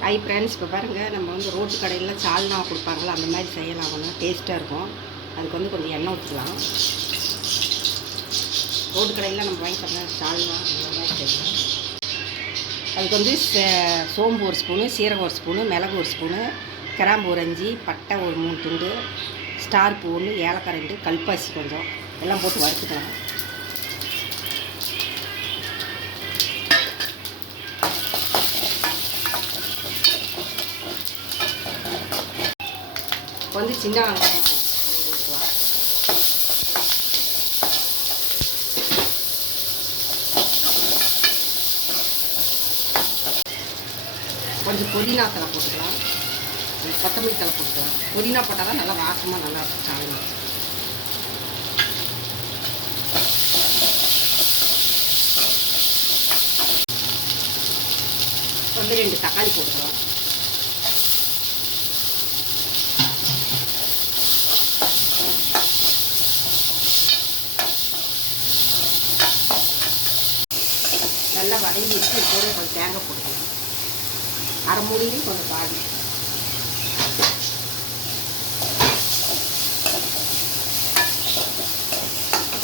Hi friends, இப்போ பாருங்கள், நம்ம வந்து ரோட்டு கடையில் சால்னா கொடுப்பாங்களா, அந்த மாதிரி செய்யலாம். கொஞ்சம் டேஸ்ட்டாக இருக்கும். அதுக்கு வந்து கொஞ்சம் எண்ணெய் ஊற்றிக்கலாம். ரோட்டு கடையில் நம்ம வாங்கி பண்ண சால்னா அந்த மாதிரி செய்யலாம். அதுக்கு வந்து சோம்பு ஒரு ஸ்பூனு, சீரகம் ஒரு ஸ்பூனு, மிளகு ஒரு ஸ்பூனு, கிராம்பு ஒரு 5, பட்டை ஒரு 3 துண்டு, ஸ்டார் பூ 1, ஏலக்காய் 2, கல்பாசி கொஞ்சம் எல்லாம் போட்டு வறுத்துக்கலாம். இப்போ வந்து சின்ன வெங்காயம் ஊற்றலாம். கொஞ்சம் புதினா தலை போட்டுக்கலாம், கொத்தமல்லி தலை போட்டுக்கலாம். புதினா போட்டால் தான் நல்லா வாசமாக நல்லா இருக்கும் சால்னா. வந்து 2 தக்காளி போட்டுக்கலாம். நல்லா வதங்கி வச்சு கூட கொஞ்சம் தேங்காய் போட்டுக்கலாம். அரை மூடிலையும் கொஞ்சம் பாதி.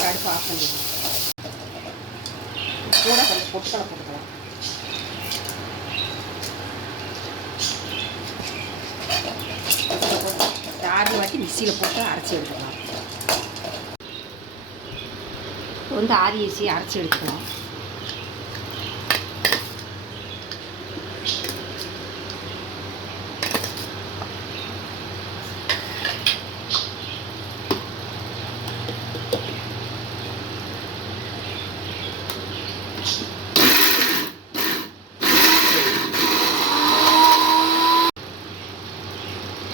அடுப்பு ஆஃப் பண்ணிக்கலாம். கூட கொஞ்சம் பொட்டுக்கடலை போட்டுக்கலாம். ஆறு வாட்டி மிக்சியில் போட்டு அரைச்சி எடுத்துக்கலாம். இப்போ வந்து ஆரிசி அரைச்சி எடுத்துக்கலாம்.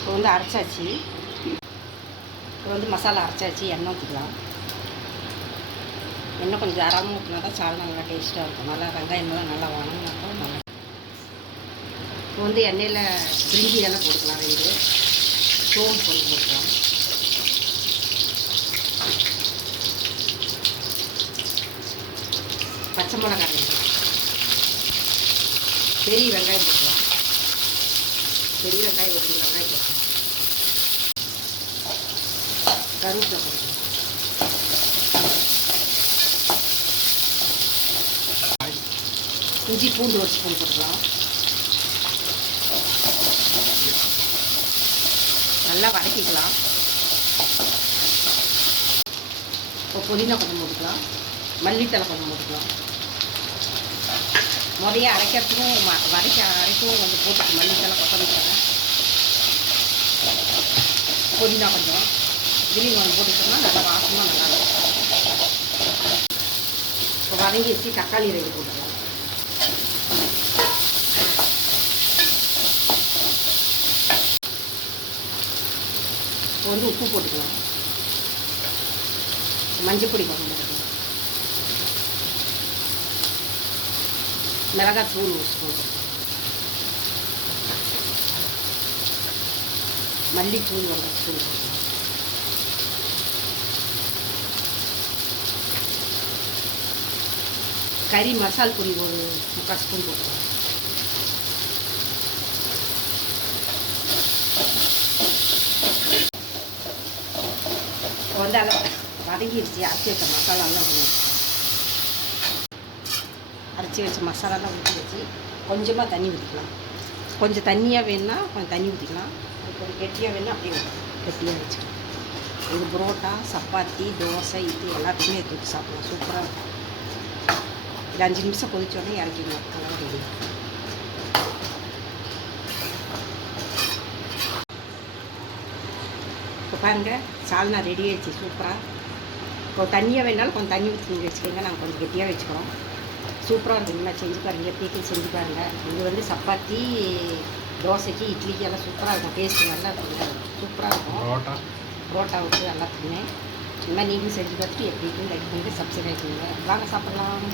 இப்போ வந்து அரைச்சாச்சு. இப்போ வந்து மசாலா அரைச்சாச்சு. எண்ணெய் ஊற்றிக்கலாம். எண்ணெய் கொஞ்சம் அராமல் ஊற்றினா தான் சால்னா நல்லா டேஸ்ட்டாக இருக்கும். நல்லா வெங்காயமெல்லாம் நல்லா வணங்கினாக்கா நல்லா. இப்போ வந்து எண்ணெயில் பிரிஞ்சி எல்லாம் போட்டுக்கலாம். 2 சோம்பு கொஞ்சம் போட்டுக்கலாம். பச்சை மிளகாய் 2, பெரிய வெங்காயம் போட்டுக்கலாம். பெரிய வெங்காயம் ஒரு 2 வெங்காயம் போட்டுக்கலாம். கருவேப்பிலை போட்டுக்கலாம். இஞ்சி பூண்டு ஒரு ஸ்பூன் போட்டுக்கலாம். நல்லா வதக்கிக்கலாம். இப்போ புதினா கொஞ்சம் போட்டுக்கலாம். மல்லித்தலை கொஞ்சம் போட்டுக்கலாம். முறையாக அரைக்கிறதுக்கும் அரைக்கவும் கொஞ்சம் போட்டுக்கலாம். மல்லித்தலை, கொத்தமல்லி தலை, புதினா கொஞ்சம் இதுலேயும் கொஞ்சம் போட்டுட்டோம்னா நல்லா வாசமாக நல்லாயிருக்கும். இப்போ வதங்கி வச்சு தக்காளி 2 போட்டுக்கலாம். இப்போ வந்து உப்பு போட்டுக்கலாம். மஞ்சள் பொடி கொஞ்சம் போட்டுக்கலாம். மிளகாய் தூள் ஒரு ஸ்பூன் போட்டுக்கலாம். மல்லித்தூள் 1 ஸ்பூன் போட்டுக்கலாம். கறி மசால் பொடி ஒரு 3/4 ஸ்பூன் போட்டுக்கலாம். இப்போ வந்து அதை வதங்கிடுச்சு. அரைச்சி வச்ச மசாலாலாம் அரைச்சி வச்ச மசாலாலாம் ஊற்றி வச்சு கொஞ்சமாக தண்ணி ஊற்றிக்கலாம். கொஞ்சம் தண்ணியாக வேணுன்னா கொஞ்சம் தண்ணி ஊற்றிக்கலாம். கொஞ்சம் கெட்டியாக வேணுன்னா அப்படியே கெட்டியாக வச்சுக்கலாம். இது புரோட்டா, சப்பாத்தி, தோசை, இட்லி எல்லாத்தையுமே தூக்கி சாப்பிடலாம். சூப்பராக இருக்கும். இது 5 நிமிஷம் கொதிச்சோடனே இறக்கிடலாம். நல்லா ரெடி. இப்போ பாருங்கள், சால்னா ரெடி ஆகிடுச்சு. சூப்பராக. இப்போ தண்ணியாக வேணாலும் கொஞ்சம் தண்ணி ஊற்றி வச்சுக்கோங்க. நாங்கள் கொஞ்சம் கெட்டியாக வச்சுக்கிறோம். சூப்பராக இருக்கும். நல்லா செஞ்சு பாருங்கள். எப்படிக்கும் செஞ்சு பாருங்கள். இது வந்து சப்பாத்தி, தோசைக்கு, இட்லிக்கு எல்லாம் சூப்பராக இருக்கும். டேஸ்ட்டு நல்லா இருக்கும். சூப்பராக இருக்கும். புரோட்டாவுக்கு எல்லாத்துக்குமே இந்த மாதிரி நீங்களும் செஞ்சு பார்த்துட்டு எப்படி இருக்குன்னு லைக் பண்ணிட்டு சப்ஸ்கிரைப் பண்ணுங்கள். வாங்க சாப்பிட்லாம்.